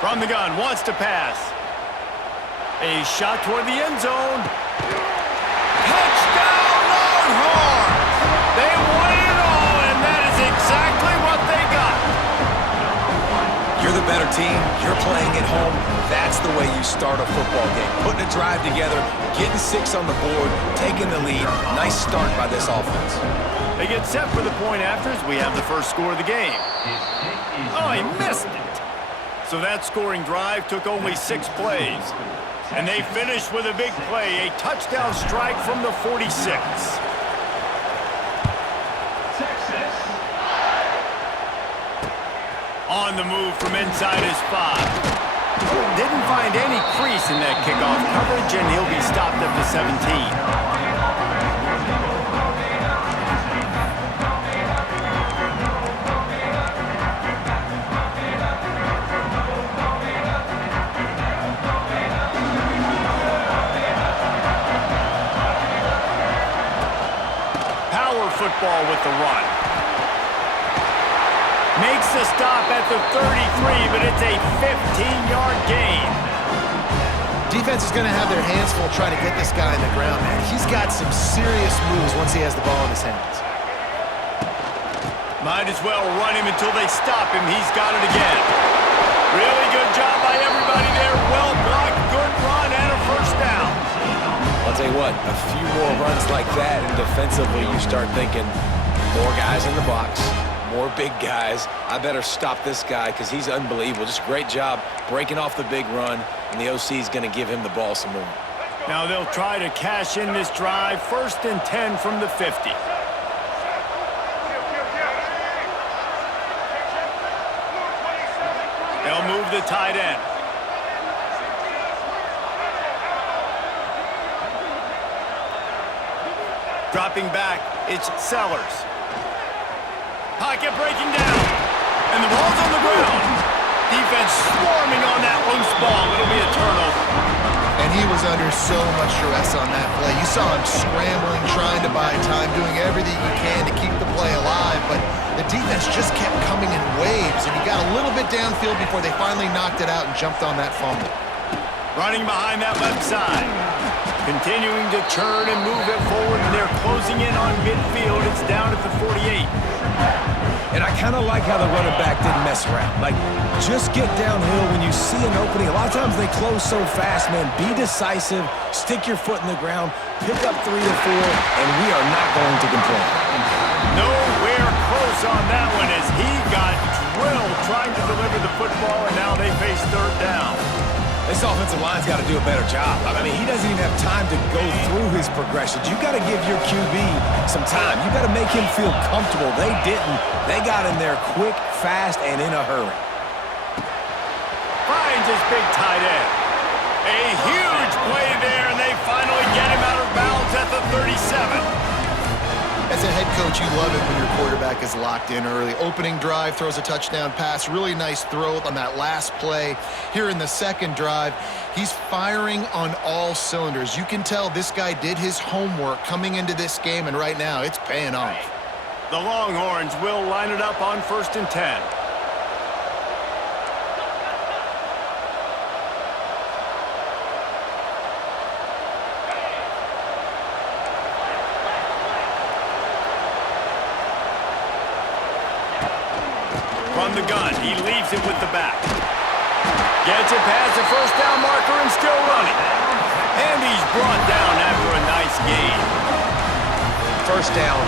From the gun, wants to pass. A shot toward the end zone. Touchdown, Longhorns! They won it all, and that is exactly what they got. You're the better team. You're playing at home. That's the way you start a football game. Putting a drive together, getting 6 on the board, taking the lead. Nice start by this offense. They get set for the point afters. We have the first score of the game. Oh, he missed it. So that scoring drive took only 6 plays. And they finished with a big play, a touchdown strike from the 46. On the move from inside his 5. Didn't find any crease in that kickoff coverage, and he'll be stopped at the 17. Football with the run. Makes the stop at the 33, but it's a 15-yard gain. Defense is going to have their hands full trying to get this guy on the ground, man. He's got some serious moves once he has the ball in his hands. Might as well run him until they stop him. He's got it again. Really good job by everybody there. Well blocked, good run, and a first down. I'll tell you what, a few more runs like that, and defensively you start thinking, more guys in the box, more big guys. I better stop this guy because he's unbelievable. Just a great job breaking off the big run, and the OC is going to give him the ball some more. Now they'll try to cash in this drive. 1st and 10 from the 50. They'll move the tight end. Dropping back, it's Sellers. Pocket breaking down, and the ball's on the ground. Defense swarming on that loose ball. It'll be a turnover. And he was under so much stress on that play. You saw him scrambling, trying to buy time, doing everything he can to keep the play alive, but the defense just kept coming in waves, and he got a little bit downfield before they finally knocked it out and jumped on that fumble. Running behind that left side. Continuing to turn and move it forward, and they're closing in on midfield. It's down at the 48. And I kind of like how the running back didn't mess around. Like, just get downhill when you see an opening. A lot of times they close so fast, man. Be decisive, stick your foot in the ground, pick up 3 or 4, and we are not going to complain. Nowhere close on that one as he got drilled trying to deliver the football, and now they face 3rd down. This offensive line's got to do a better job. I mean, he doesn't even have time to go through his progressions. You got to give your QB some time. You got to make him feel comfortable. They didn't. They got in there quick, fast, and in a hurry. Finds his big tight end. A huge play there, and they finally get him out of bounds at the 37. As a head coach, you love it when your quarterback is locked in early. Opening drive, throws a touchdown pass. Really nice throw on that last play. Here in the 2nd drive, he's firing on all cylinders. You can tell this guy did his homework coming into this game, and right now it's paying off. The Longhorns will line it up on 1st and 10. From the gun, he leaves it with the back. Gets it past the first down marker and still running. And he's brought down after a nice gain. First down,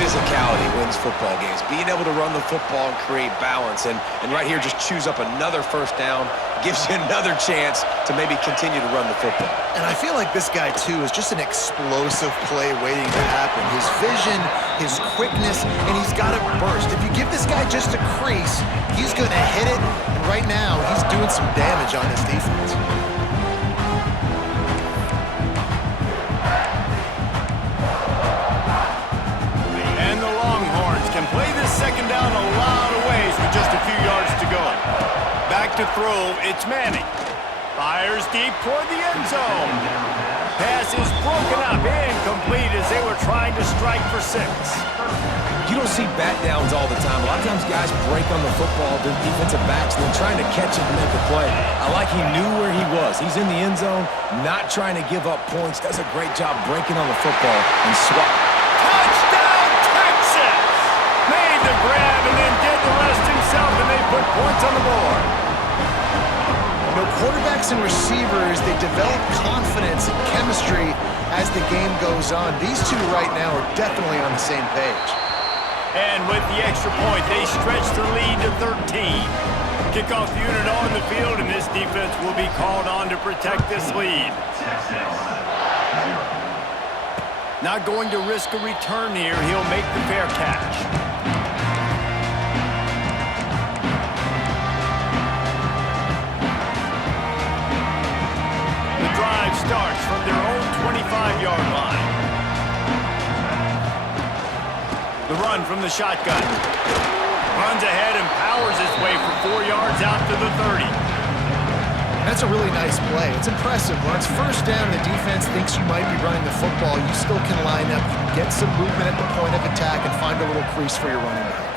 physicality wins football games. Being able to run the football and create balance. And right here, just choose up another first down. Gives you another chance to maybe continue to run the football. And I feel like this guy, too, is just an explosive play waiting to happen. His vision, his quickness, and he's got to burst. If you give this guy just a crease, he's going to hit it. And right now, he's doing some damage on his defense. And the Longhorns can play this 2nd down a lot of ways with just a few yards to go. Back to throw, it's Manning. Fires deep toward the end zone. Pass is broken up, incomplete as they were trying to strike for 6. You don't see bat downs all the time. A lot of times guys break on the football, the defensive backs, and then trying to catch it and make a play. I like he knew where he was. He's in the end zone, not trying to give up points. Does a great job breaking on the football and swat. Touchdown, Texas! Made the grab and then did the rest himself, and they put points on the board. You know, quarterbacks and receivers, they develop confidence and chemistry as the game goes on. These two right now are definitely on the same page. And with the extra point, they stretch the lead to 13. Kickoff unit on the field, and this defense will be called on to protect this lead. Not going to risk a return here. He'll make the fair catch. The drive starts from their own 25-yard line. The run from the shotgun. Runs ahead and powers his way for 4 yards out to the 30. That's a really nice play. It's impressive. When it's first down and the defense thinks you might be running the football, you still can line up, get some movement at the point of attack, and find a little crease for your running back.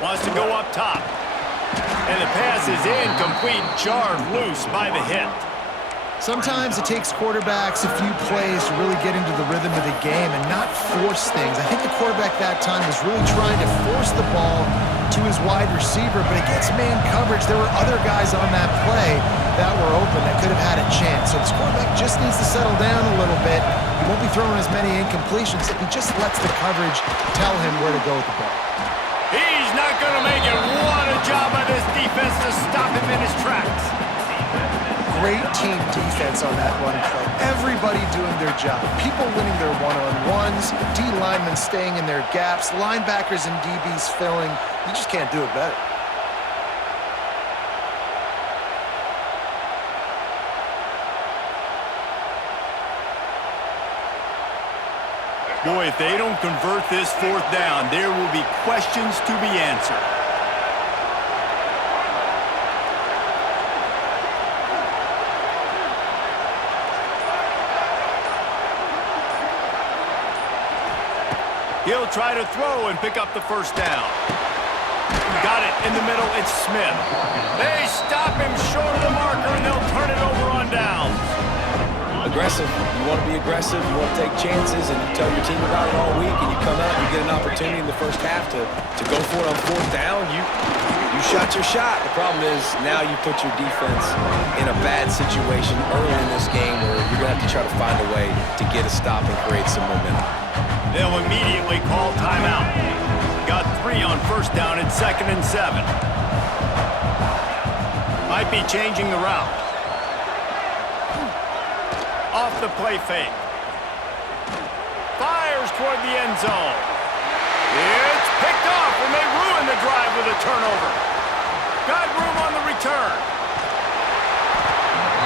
Wants to go up top. And the pass is incomplete, jarred loose by the hit. Sometimes it takes quarterbacks a few plays to really get into the rhythm of the game and not force things. I think the quarterback that time was really trying to force the ball to his wide receiver, but against man coverage, there were other guys on that play that were open that could have had a chance. So this quarterback just needs to settle down a little bit. He won't be throwing as many incompletions if he just lets the coverage tell him where to go with the ball. He's not going to make it. What a job by this defense to stop him in his tracks. Great team defense on that run play. Everybody doing their job. People winning their one-on-ones, D linemen staying in their gaps, linebackers and DBs filling. You just can't do it better. Boy, if they don't convert this 4th down, there will be questions to be answered. He'll try to throw and pick up the first down. Got it in the middle. It's Smith. They stop him short of the marker, and they'll turn it over on downs. Aggressive. You want to be aggressive. You want to take chances, and you tell your team about it all week, and you come out and you get an opportunity in the first half to go for it on 4th down. You shot your shot. The problem is now you put your defense in a bad situation early in this game where you're going to have to try to find a way to get a stop and create some momentum. They'll immediately call timeout. Got 3 on 1st down and 2nd and 7. Might be changing the route. Off the play fake. Fires toward the end zone. It's picked off, and they ruin the drive with a turnover. Got room on the return.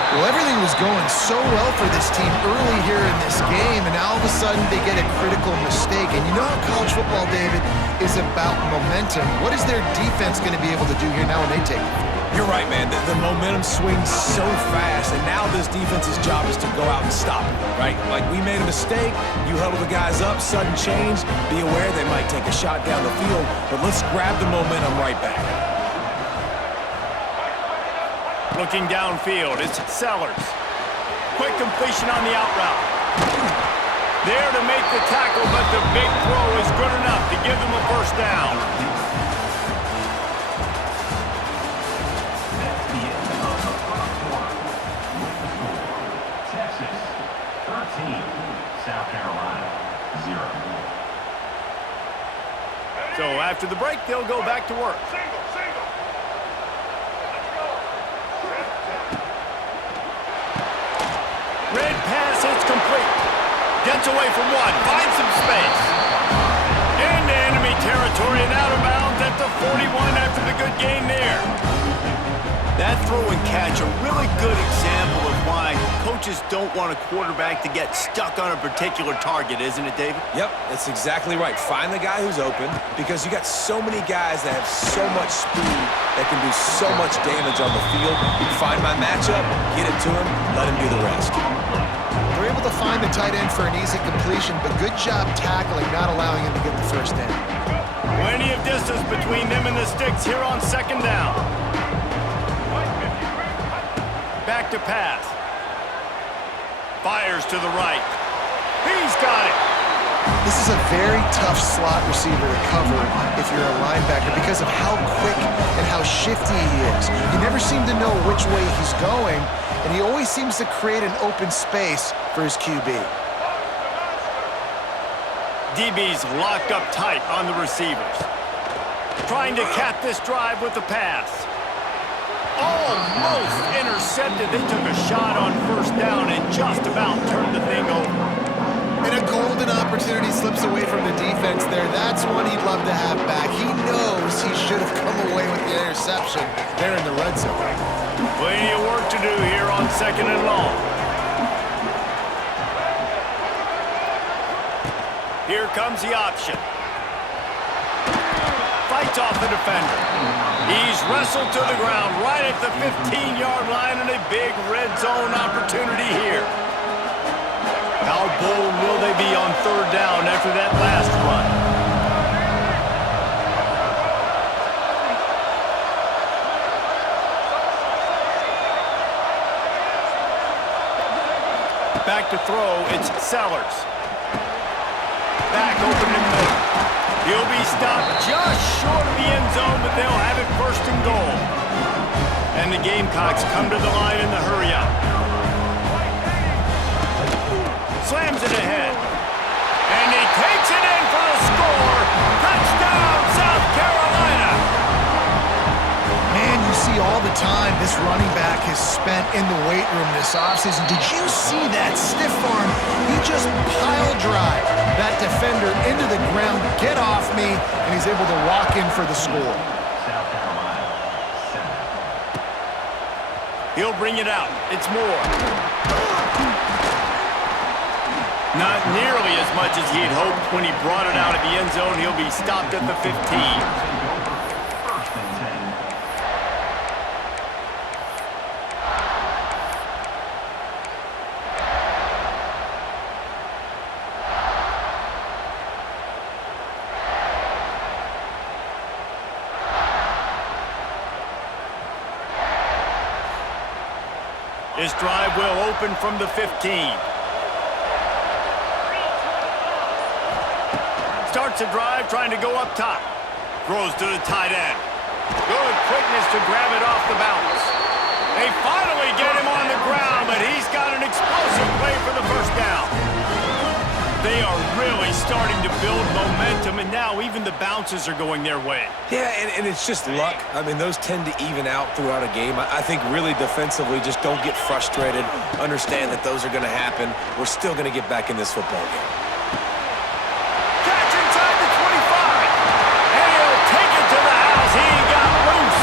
Well, everything was going so well for this team early here in this game, and now all of a sudden they get a critical mistake. And you know how college football, David, is about momentum. What is their defense going to be able to do here now when they take it? You're right, man. The momentum swings so fast, and now this defense's job is to go out and stop it, right? Like, we made a mistake, you huddle the guys up, sudden change, be aware they might take a shot down the field, but let's grab the momentum right back. Looking downfield, it's Sellers. Quick completion on the out route. There to make the tackle, but the big throw is good enough to give them a 1st down. Texas 13, South Carolina 0. So after the break, they'll go back to work. Red pass, it's complete. Gets away from 1, finds some space. Into enemy territory and out of bounds at the 41 after the good gain there. That throw and catch, a really good example of why coaches don't want a quarterback to get stuck on a particular target, isn't it, David? Yep, that's exactly right. Find the guy who's open because you got so many guys that have so much speed that can do so much damage on the field. Find my matchup, get it to him, let him do the rest. They're able to find the tight end for an easy completion, but good job tackling, not allowing him to get the first down. Plenty of distance between them and the sticks here on second down. Back to pass. Fires to the right. He's got it. This is a very tough slot receiver to cover if you're a linebacker because of how quick and how shifty he is. You never seem to know which way he's going, and he always seems to create an open space for his QB. DB's locked up tight on the receivers. Trying to cap this drive with the pass. Almost intercepted. They took a shot on first down and just about turned the thing over. And a golden opportunity slips away from the defense there. That's one he'd love to have back. He knows he should have come away with the interception there in the red zone. Plenty of work to do here on second and long. Here comes the option. Fights off the defender. He's wrestled to the ground right at the 15-yard line and a big red zone opportunity here. How bold will they be on third down after that last run? Back to throw, it's Sellers. Back open in the middle. He'll be stopped just short of the end zone, but they'll have it first and goal. And the Gamecocks come to the line in the hurry-up. Slams it ahead. And he takes it in for the score. Touchdown, South Carolina! Man, you see all the time this running back has spent in the weight room this offseason. Did you see that stiff arm? He just pile drive that defender into the ground, get off me, and he's able to walk in for the score. South Carolina, 7. He'll bring it out. It's Moore. Not nearly as much as he had hoped when he brought it out of the end zone. He'll be stopped at the 15. First and 10. This drive will open from the 15. Starts a drive trying to go up top. Throws to the tight end. Good quickness to grab it off the bounce. They finally get him on the ground, but he's got an explosive play for the first down. They are really starting to build momentum, and now even the bounces are going their way. Yeah, and it's just luck. I mean, those tend to even out throughout a game. I think really defensively, just don't get frustrated. Understand that those are going to happen. We're still going to get back in this football game. Catch inside the 25. And he'll take it to the house. He got loose.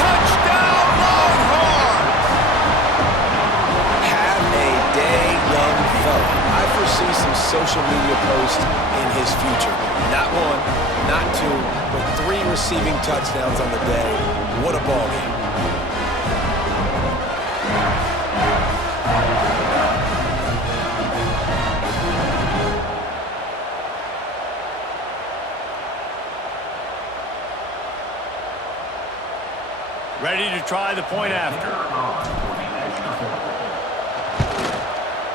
Touchdown, Longhorns! Have a day, young fella. I foresee some social media posts in his future. Not one, not two, but 3 receiving touchdowns on the day. What a ball game. Ready to try the point after.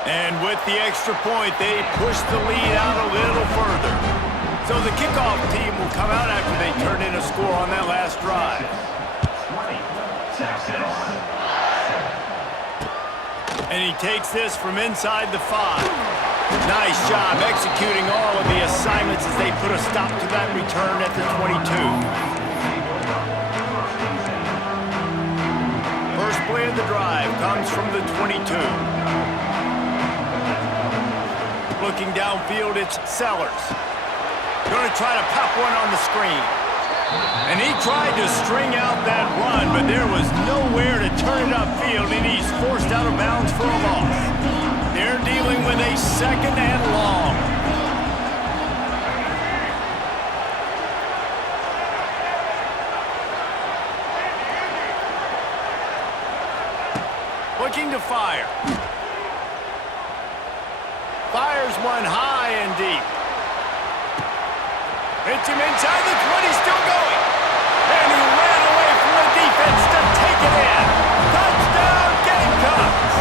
And with the extra point, they push the lead out a little further. So the kickoff team will come out after they turn in a score on that last drive. 20. South Carolina, 7. And he takes this from inside the 5. Nice job executing all of the assignments as they put a stop to that return at the 22. First play of the drive comes from the 22. Looking downfield, it's Sellers. Going to try to pop one on the screen. And he tried to string out that run, but there was nowhere to turn it upfield, and he's forced out of bounds for a loss. They're dealing with a 2nd and long. Looking to fire. Fires one high and deep. Hits him inside the 20, still going. And he ran away from the defense to take it in. Touchdown, Gamecocks!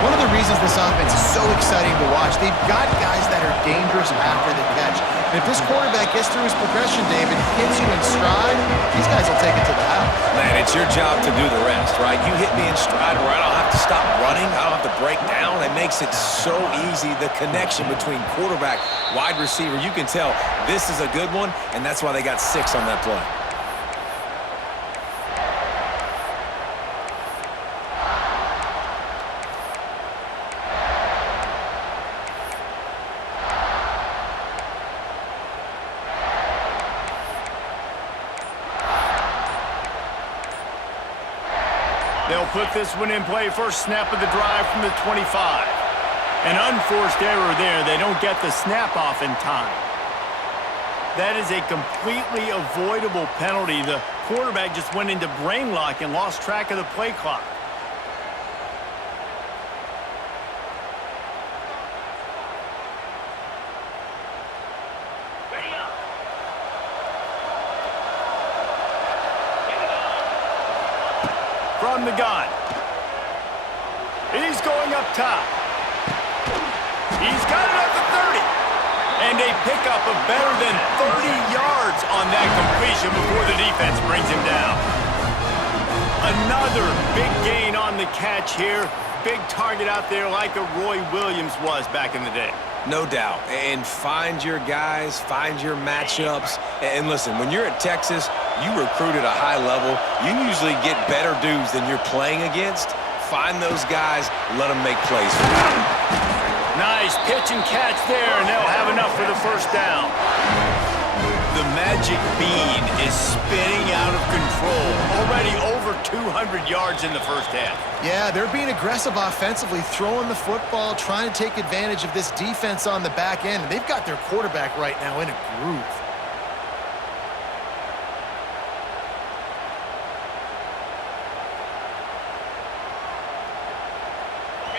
One of the reasons this offense is so exciting to watch, they've got guys that are dangerous after the catch. And if this quarterback gets through his progression, David, hits you in stride, these guys will take it to the house. Man, it's your job to do the rest, right? You hit me in stride where I don't have to stop running. I don't have to break down. It makes it so easy. The connection between quarterback, wide receiver, you can tell this is a good one, and that's why they got 6 on that play. They'll put this one in play. First snap of the drive from the 25. An unforced error there. They don't get the snap off in time. That is a completely avoidable penalty. The quarterback just went into brain lock and lost track of the play clock. From the gun. He's going up top. He's got it at the 30. And a pickup of better than 30 yards on that completion before the defense brings him down. Another big gain on the catch here. Big target out there like a Roy Williams was back in the day. No doubt. And find your guys, find your matchups. And listen, when you're at Texas, you recruit at a high level. You usually get better dudes than you're playing against. Find those guys, let them make plays for you. Nice pitch and catch there, and they'll have enough for the first down. The magic bean is spinning out of control. Already over 200 yards in the first half. Yeah, they're being aggressive offensively, throwing the football, trying to take advantage of this defense on the back end. And they've got their quarterback right now in a groove.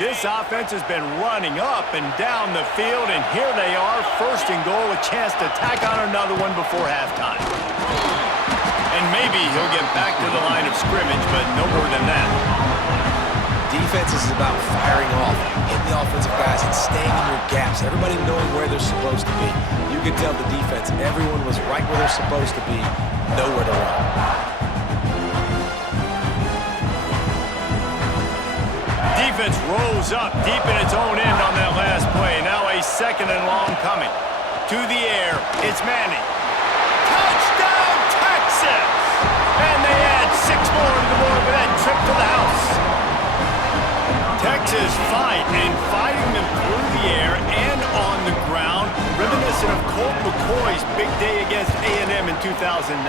This offense has been running up and down the field, and here they are, 1st and goal, a chance to tack on another one before halftime. And maybe he'll get back to the line of scrimmage, but no more than that. Defense is about firing off, hitting the offensive guys, and staying in your gaps. Everybody knowing where they're supposed to be. You could tell the defense, everyone was right where they're supposed to be, nowhere to run. Defense rolls up deep in its own end on that last play. Now a 2nd and long coming. To the air, it's Manning. Touchdown, Texas! And they add 6 more to the board with that trip to the house. Texas fighting them through the air and on the ground, reminiscent of Colt McCoy's big day against A&M in 2009.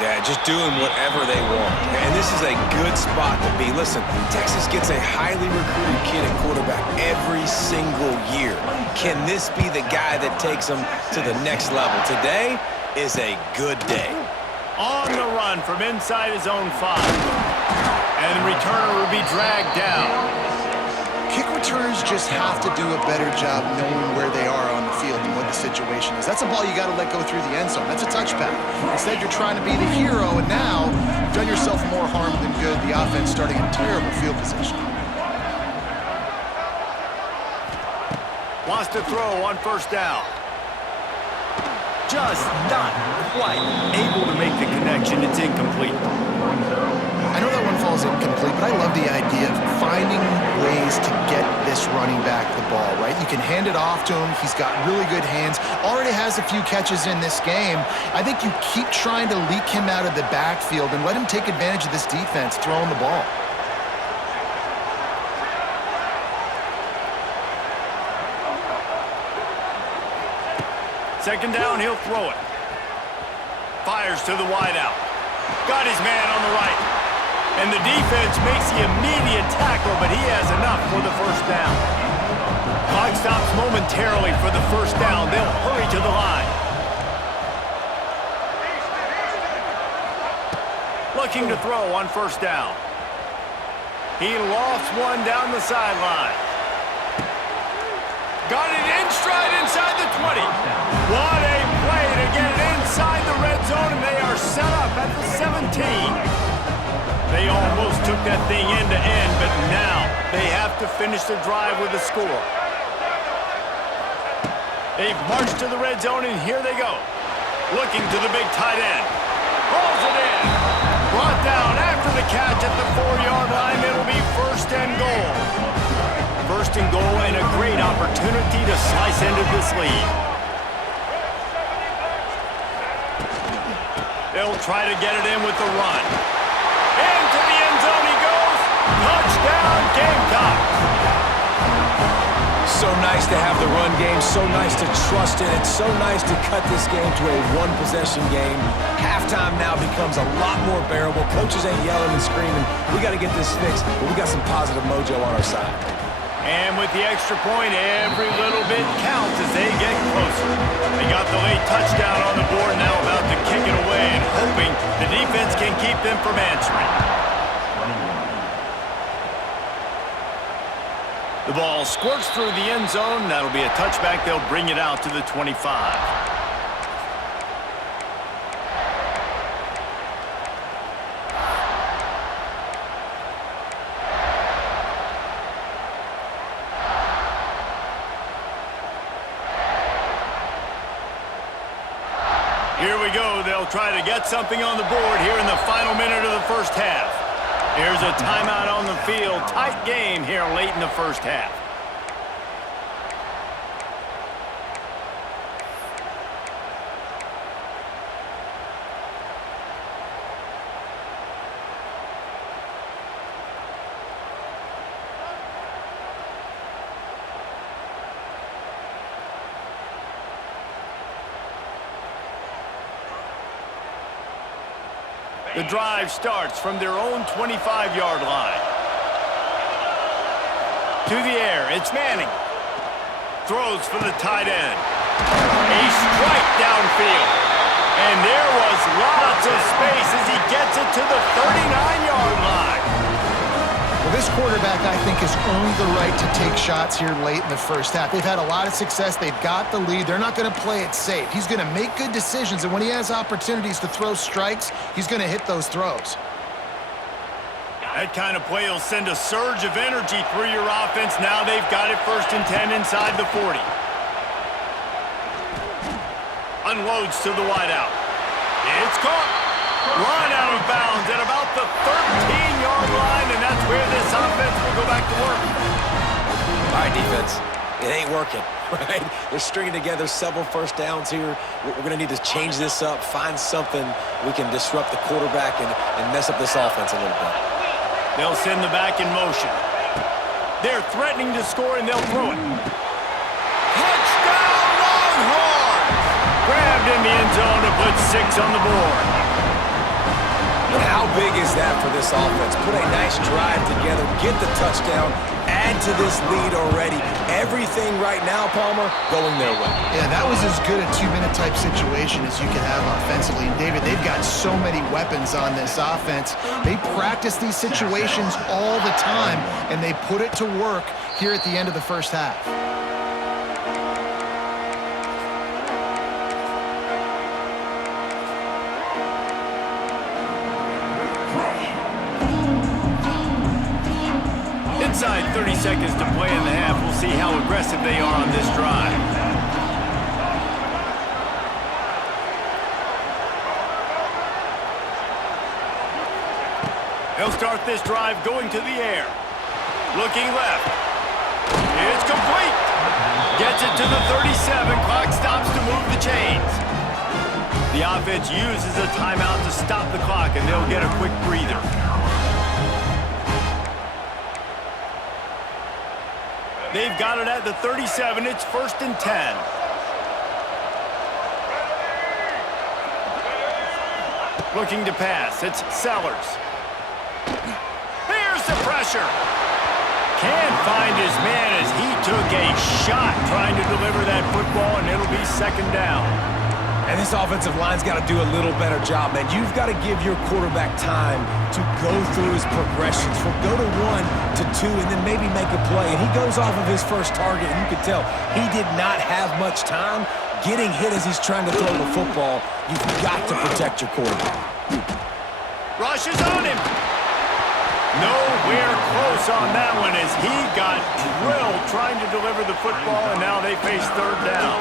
Yeah, just doing whatever they want. And this is a good spot to be. Listen, Texas gets a highly recruited kid at quarterback every single year. Can this be the guy that takes them to the next level? Today is a good day. On the run from inside his own 5. And the returner will be dragged down. Kick returners just have to do a better job knowing where they are on the field and what the situation is. That's a ball you got to let go through the end zone. That's a touchback. Instead, you're trying to be the hero, and now you've done yourself more harm than good. The offense starting in terrible field position. Wants to throw on 1st down. Just not quite able to make the connection. It's incomplete. I know that one falls incomplete, but I love the idea of finding ways to get this running back the ball, right? You can hand it off to him. He's got really good hands. Already has a few catches in this game. I think you keep trying to leak him out of the backfield and let him take advantage of this defense throwing the ball. Second down, he'll throw it. Fires to the wideout. Got his man on the right. And the defense makes the immediate tackle, but he has enough for the first down. Clock stops momentarily for the first down. They'll hurry to the line. Looking to throw on first down. He lofts one down the sideline. Got it in stride inside the 20. What a play to get it inside the red zone, and they are set up at the 17. They almost took that thing end to end, but now they have to finish the drive with a score. They've marched to the red zone, and here they go. Looking to the big tight end. Pulls it in. Brought down after the catch at the 4-yard line. It'll be first and goal. First and goal and a great opportunity to slice into this lead. They'll try to get it in with the run. Into the end zone he goes. Touchdown, Gamecocks. So nice to have the run game, so nice to trust in it, so nice to cut this game to a one-possession game. Halftime now becomes a lot more bearable. Coaches ain't yelling and screaming. We got to get this fixed, but we got some positive mojo on our side. And with the extra point, every little bit counts as they get closer. They got the late touchdown on the board, now about to kick it away and hoping the defense can keep them from answering. The ball squirts through the end zone. That'll be a touchback. They'll bring it out to the 25. Here we go. They'll try to get something on the board here in the final minute of the first half. Here's a timeout on the field. Tight game here late in the first half. The drive starts from their own 25-yard line. To the air, it's Manning. Throws for the tight end. A strike downfield. And there was lots of space as he gets it to the 39-yard line. Well, this quarterback, I think, has earned the right to take shots here late in the first half. They've had a lot of success. They've got the lead. They're not going to play it safe. He's going to make good decisions, and when he has opportunities to throw strikes, he's going to hit those throws. That kind of play will send a surge of energy through your offense. Now they've got it first and 10 inside the 40. Unloads to the wideout. It's caught. Run out of bounds at about the 13-yard line, and that's where this offense will go back to work. All right, defense, it ain't working, right? They're stringing together several first downs here. We're going to need to change this up, find something we can disrupt the quarterback and mess up this offense a little bit. They'll send the back in motion. They're threatening to score, and they'll throw it. Touchdown, Longhorns! Grabbed in the end zone to put 6 on the board. But how big is that for this offense? Put a nice drive together, get the touchdown, add to this lead already. Everything right now, Palmer, going their way. Yeah, that was as good a 2-minute type situation as you can have offensively. And David, they've got so many weapons on this offense. They practice these situations all the time, and they put it to work here at the end of the first half. Inside 30 seconds to play in the half. We'll see how aggressive they are on this drive. They'll start this drive going to the air. Looking left. It's complete. Gets it to the 37. Clock stops to move the chains. The offense uses a timeout to stop the clock, and they'll get a quick breather. They've got it at the 37. It's first and 10. Looking to pass. It's Sellers. Here's the pressure. Can't find his man as he took a shot trying to deliver that football, and it'll be second down. And this offensive line's got to do a little better job, man. You've got to give your quarterback time to go through his progressions from go to 1 to 2 and then maybe make a play. And he goes off of his first target, and you can tell he did not have much time getting hit as he's trying to throw the football. You've got to protect your quarterback. Rush is on him. Nowhere close on that one as he got drilled trying to deliver the football, and now they face third down.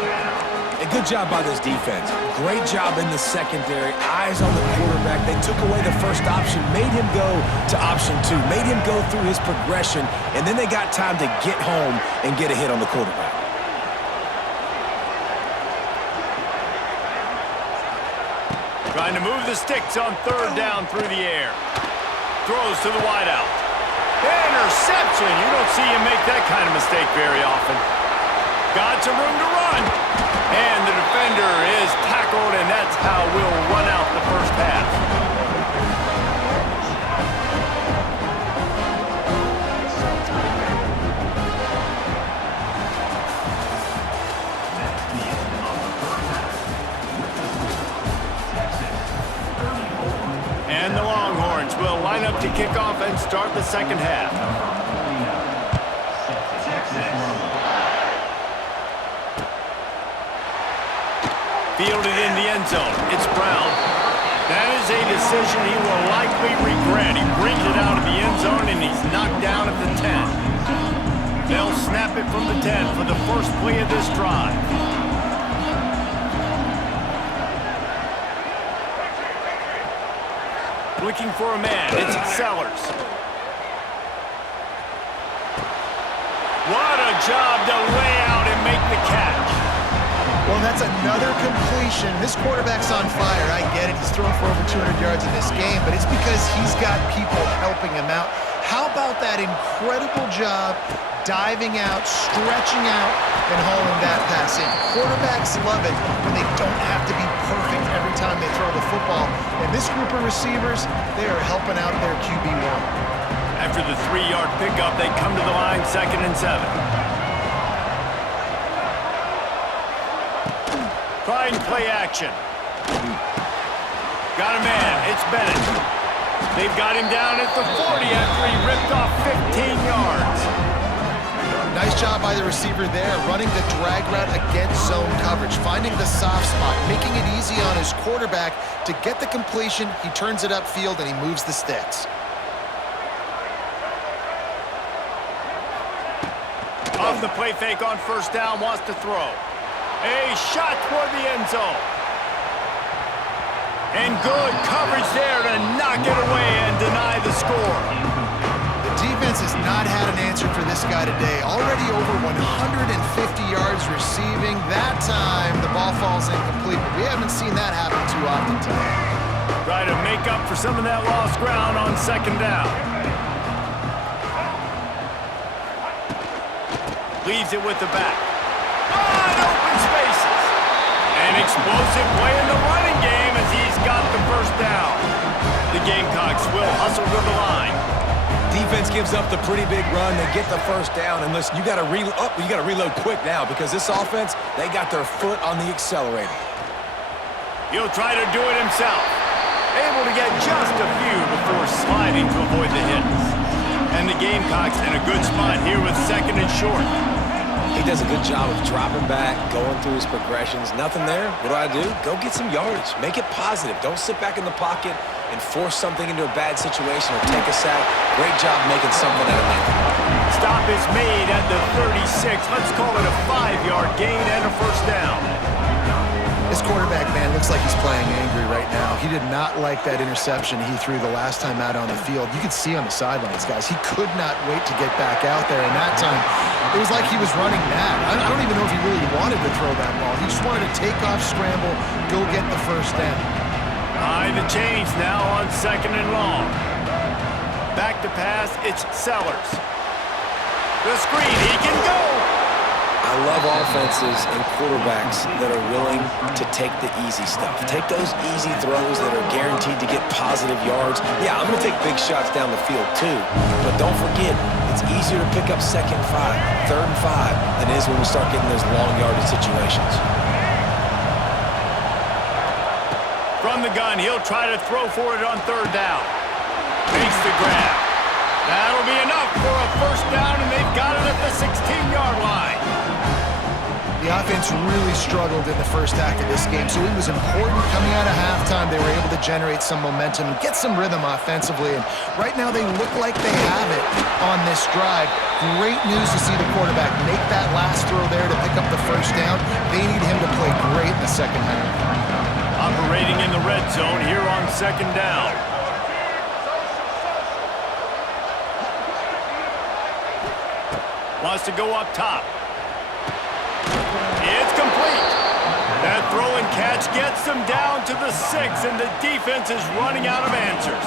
A good job by this defense. Great job in the secondary. Eyes on the quarterback. They took away the first option, made him go to option 2, made him go through his progression, and then they got time to get home and get a hit on the quarterback. Trying to move the sticks on third down through the air. Throws to the wideout. Interception. You don't see him make that kind of mistake very often. Got some room to run. And the defender is tackled, and that's how we'll run out the first half. And the Longhorns will line up to kick off and start the second half. Fielded in the end zone. It's Brown. That is a decision he will likely regret. He brings it out of the end zone, and he's knocked down at the 10. They'll snap it from the 10 for the first play of this drive. Looking for a man. It's Sellers. What a job to lay out and make the catch. Well, that's another completion. This quarterback's on fire. I get it. He's thrown for over 200 yards in this game, but it's because he's got people helping him out. How about that incredible job diving out, stretching out, and hauling that pass in? Quarterbacks love it when they don't have to be perfect every time they throw the football. And this group of receivers, they are helping out their QB1. After the 3-yard pickup, they come to the line, 2nd and 7. Trying play action. Got a man. It's Bennett. They've got him down at the 40 after he ripped off 15 yards. Nice job by the receiver there, running the drag route against zone coverage, finding the soft spot, making it easy on his quarterback to get the completion. He turns it upfield, and he moves the sticks. Off the play fake on first down, wants to throw. A shot toward the end zone. And good coverage there to knock it away and deny the score. The defense has not had an answer for this guy today. Already over 150 yards receiving. That time, the ball falls incomplete, but we haven't seen that happen too often today. Try to make up for some of that lost ground on second down. Leaves it with the back. Wide open spaces. An explosive play in the running game as he's got the first down. The Gamecocks will hustle to the line. Defense gives up the pretty big run. They get the first down. And listen, you got to reload quick now because this offense, they got their foot on the accelerator. He'll try to do it himself. Able to get just a few before sliding to avoid the hits. And the Gamecocks in a good spot here with 2nd and short. He does a good job of dropping back, going through his progressions. Nothing there. What do? Go get some yardage. Make it positive. Don't sit back in the pocket and force something into a bad situation or take a sack. Great job making something out of nothing. Stop is made at the 36. Let's call it a 5-yard gain and a first down. This quarterback, man, looks like he's playing angry right now. He did not like that interception he threw the last time out on the field. You could see on the sidelines, guys, he could not wait to get back out there. And that time, it was like he was running mad. I don't even know if he really wanted to throw that ball. He just wanted to take off, scramble, go get the first down. Behind the chains now on 2nd and long. Back to pass, it's Sellers. The screen, he can go. I love offenses and quarterbacks that are willing to take the easy stuff. Take those easy throws that are guaranteed to get positive yards. Yeah, I'm going to take big shots down the field too, but don't forget, it's easier to pick up 2nd and 5, 3rd and 5 than it is when we start getting those long yardage situations. From the gun, he'll try to throw for it on 3rd down. Makes the grab. That'll be enough for a 1st down, and they've got it at the 16-yard line. The offense really struggled in the first half of this game, so it was important coming out of halftime. They were able to generate some momentum and get some rhythm offensively, and right now they look like they have it on this drive. Great news to see the quarterback make that last throw there to pick up the 1st down. They need him to play great in the second half. Operating in the red zone here on 2nd down. Wants to go up top. It's complete. That throw and catch gets them down to the 6, and the defense is running out of answers.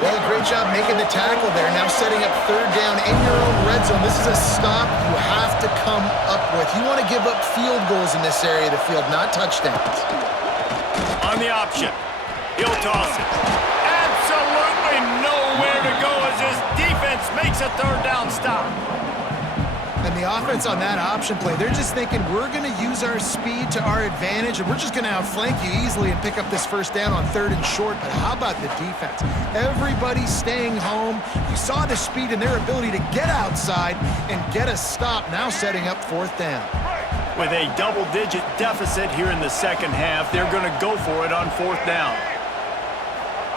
Well, great job making the tackle there. Now setting up 3rd down in your own red zone. This is a stop you have to come up with. You want to give up field goals in this area of the field, not touchdowns. On the option, he'll toss it. Absolutely nowhere to go as his defense makes a 3rd down stop. And the offense on that option play, they're just thinking we're going to use our speed to our advantage, and we're just going to outflank you easily and pick up this 1st down on 3rd and short. But how about the defense? Everybody's staying home. You saw the speed and their ability to get outside and get a stop, now setting up 4th down. With a double-digit deficit here in the second half, they're going to go for it on 4th down.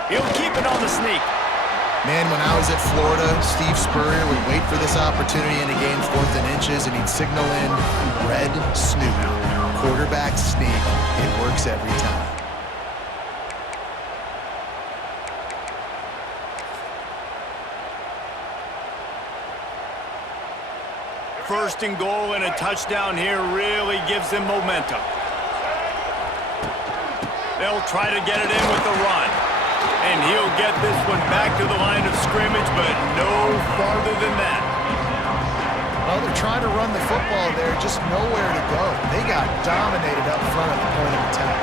He'll keep it on the sneak. Man, when I was at Florida, Steve Spurrier would wait for this opportunity in a game 4th and inches, and he'd signal in red snoop, quarterback sneak. It works every time. First and goal and a touchdown here really gives them momentum. They'll try to get it in with the run. And he'll get this one back to the line of scrimmage, but no farther than that. Well, they're trying to run the football there, just nowhere to go. They got dominated up front at the point of attack.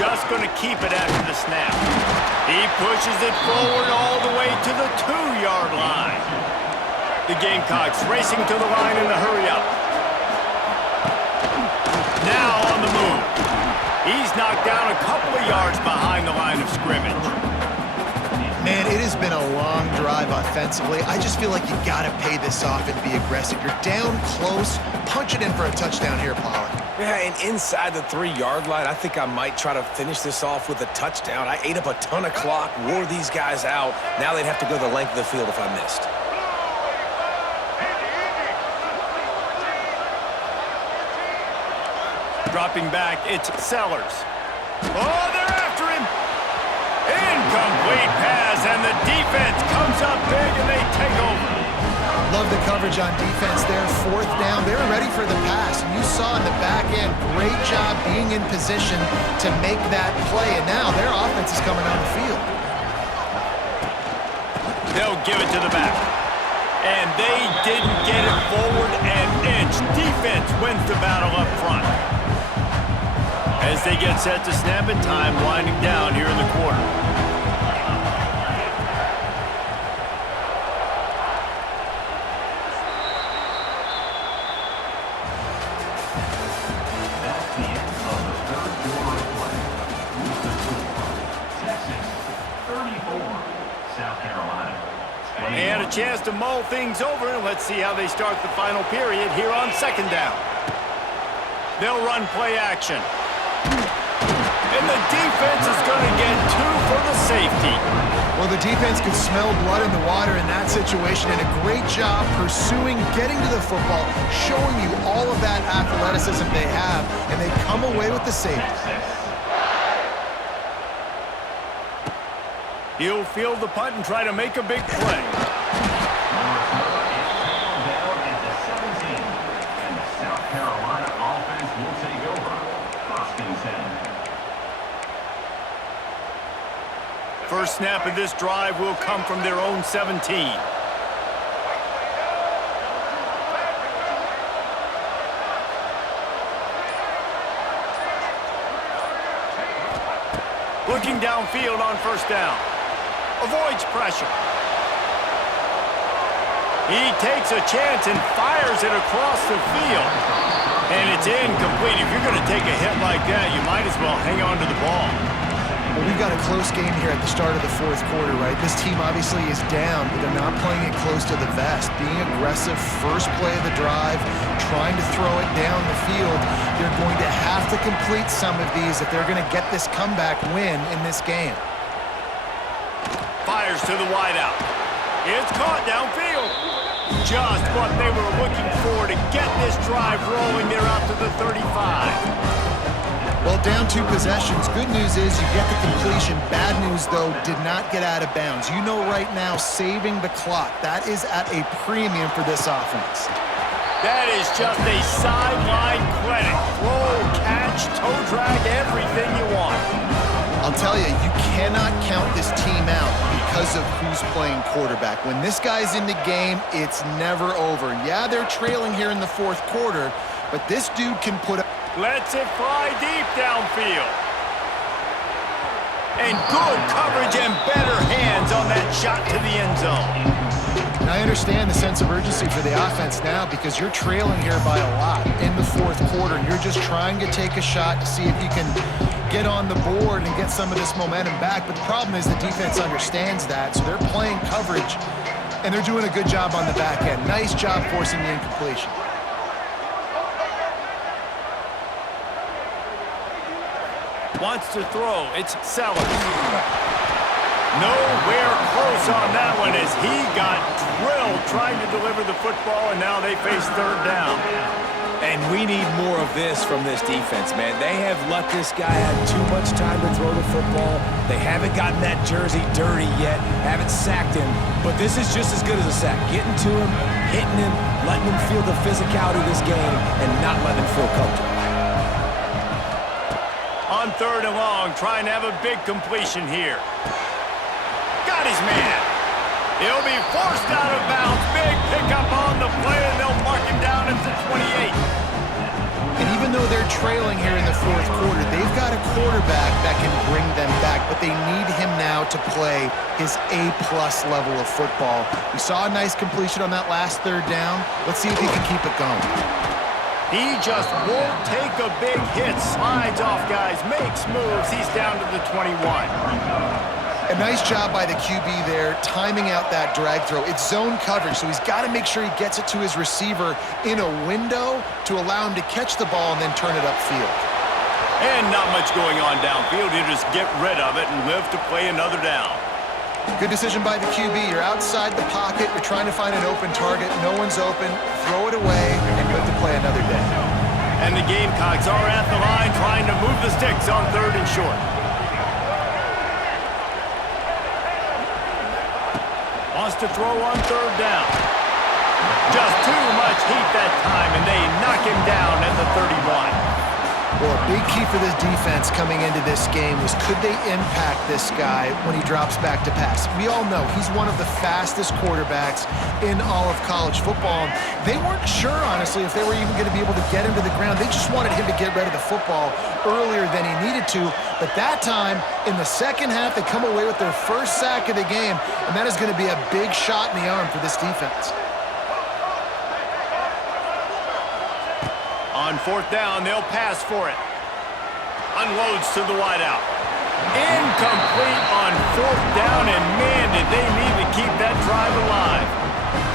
Just going to keep it after the snap. He pushes it forward all the way to the 2-yard line. The Gamecocks racing to the line in the hurry-up. Now on the move. He's knocked down a couple of yards behind the line of scrimmage. Man, it has been a long drive offensively. I just feel like you got to pay this off and be aggressive. You're down close. Punch it in for a touchdown here, Pollard. Yeah, and inside the 3-yard line, I think I might try to finish this off with a touchdown. I ate up a ton of clock, wore these guys out. Now they'd have to go the length of the field if I missed. Dropping back, it's Sellers. Oh, they're after him. Incomplete pass, and the defense comes up big, and they take over. Love the coverage on defense there. 4th down. They were ready for the pass. And you saw in the back end, great job being in position to make that play. And now their offense is coming on the field. They'll give it to the back. And they didn't get it forward an inch. Defense wins the battle up front. As they get set to snap it, time winding down here in the quarter. That's the end of the 3rd quarter of play. Texas 34, South Carolina. And a chance to mull things over, and let's see how they start the final period here on 2nd down. They'll run play action. And the defense is going to get 2 for the safety. Well, the defense could smell blood in the water in that situation, and a great job pursuing, getting to the football, showing you all of that athleticism they have, and they come away with the safety. He'll field the punt and try to make a big play. Down at the 17, and the South Carolina offense will take over. 1st and 10. First snap of this drive will come from their own 17. Looking downfield on first down. Avoids pressure. He takes a chance and fires it across the field. And it's incomplete. If you're going to take a hit like that, you might as well hang on to the ball. Well, we've got a close game here at the start of the fourth quarter, right? This team obviously is down, but they're not playing it close to the vest. Being aggressive, first play of the drive, trying to throw it down the field. They're going to have to complete some of these if they're going to get this comeback win in this game. Fires to the wideout. It's caught downfield. Just what they were looking for to get this drive rolling. They're out to the 35. Well, down 2 possessions. Good news is you get the completion. Bad news, though, did not get out of bounds. You know right now, saving the clock, that is at a premium for this offense. That is just a sideline clinic. Throw, catch, toe drag, everything you want. I'll tell you, you cannot count this team out because of who's playing quarterback. When this guy's in the game, it's never over. Yeah, they're trailing here in the fourth quarter, but this dude can put up. Lets it fly deep downfield. And good coverage and better hands on that shot to the end zone. And I understand the sense of urgency for the offense now because you're trailing here by a lot in the fourth quarter, and you're just trying to take a shot to see if you can get on the board and get some of this momentum back. But the problem is the defense understands that, so they're playing coverage, and they're doing a good job on the back end. Nice job forcing the incompletion. Wants to throw. It's Sellers. Nowhere close on that one as he got drilled trying to deliver the football, and now they face third down. And we need more of this from this defense, man. They have let this guy have too much time to throw the football. They haven't gotten that jersey dirty yet, haven't sacked him. But this is just as good as a sack. Getting to him, hitting him, letting him feel the physicality of this game, and not letting him feel comfortable. On third and long, trying to have a big completion here. Got his man. He'll be forced out of bounds. Big pickup on the play, and they'll mark him down at the 28. And even though they're trailing here in the fourth quarter, they've got a quarterback that can bring them back, but they need him now to play his A-plus level of football. We saw a nice completion on that last third down. Let's see if he can keep it going. He just won't take a big hit. Slides off guys, makes moves. He's down to the 21. A nice job by the QB there, timing out that drag throw. It's zone coverage, so he's got to make sure he gets it to his receiver in a window to allow him to catch the ball and then turn it upfield. And not much going on downfield. He'll just get rid of it and live to play another down. Good decision by the QB. You're outside the pocket. You're trying to find an open target. No one's open. Throw it away and live to play another day. And the Gamecocks are at the line trying to move the sticks on third and short. Wants to throw on third down. Just too much heat that time, and they knock him down at the 31. Well, a big key for this defense coming into this game was could they impact this guy when he drops back to pass? We all know he's one of the fastest quarterbacks in all of college football. They weren't sure, honestly, if they were even going to be able to get him to the ground. They just wanted him to get rid of the football earlier than he needed to. But that time, in the second half, they come away with their first sack of the game, and that is going to be a big shot in the arm for this defense. On fourth down, they'll pass for it. Unloads to the wideout. Incomplete on fourth down, and man, did they need to keep that drive alive.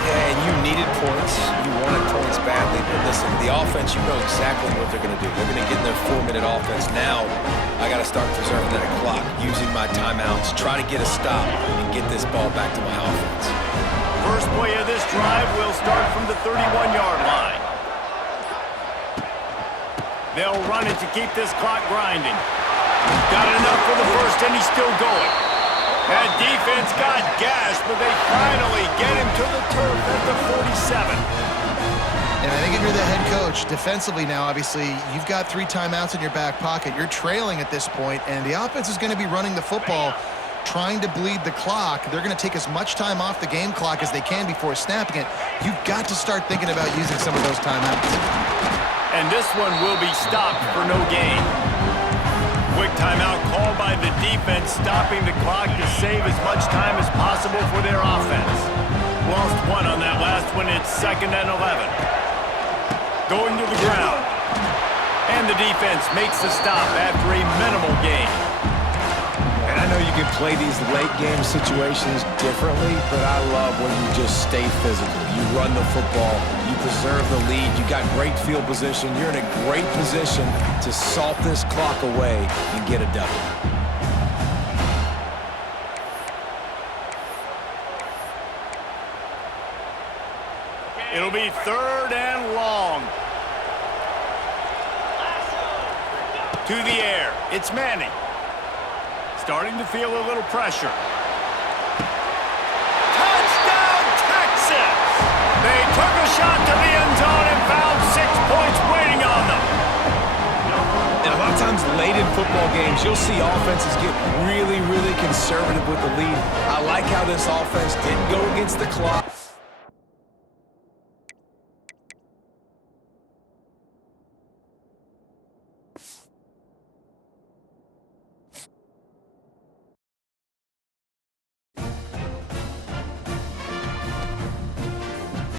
Yeah, and you needed points. You wanted points badly. But listen, the offense, you know exactly what they're going to do. They're going to get in their 4-minute offense. Now, I got to start preserving that clock, using my timeouts, try to get a stop, and get this ball back to my offense. First play of this drive will start from the 31-yard line. They'll run it to keep this clock grinding. Got enough for the first, and he's still going. That defense got gashed, but they finally get him to the turf at the 47. And I think if you're the head coach, defensively now, obviously, you've got 3 timeouts in your back pocket. You're trailing at this point, and the offense is going to be running the football. trying to bleed the clock. They're going to take as much time off the game clock as they can before snapping it. You've got to start thinking about using some of those timeouts. And this one will be stopped for no gain. Quick timeout called by the defense, stopping the clock to save as much time as possible for their offense. Lost one on that last one. It's 2nd and 11. Going to the ground. And the defense makes the stop after a minimal gain. And I know you can play these late game situations differently, but I love when you just stay physical. You run the football, you preserve the lead, you got great field position, you're in a great position to salt this clock away and get a W. It'll be 3rd and long. To the air. It's Manning. Starting to feel a little pressure. Touchdown, Texas! They took a shot to the end zone and found 6 points waiting on them. And a lot of times late in football games, you'll see offenses get really, really conservative with the lead. I like how this offense didn't go against the clock.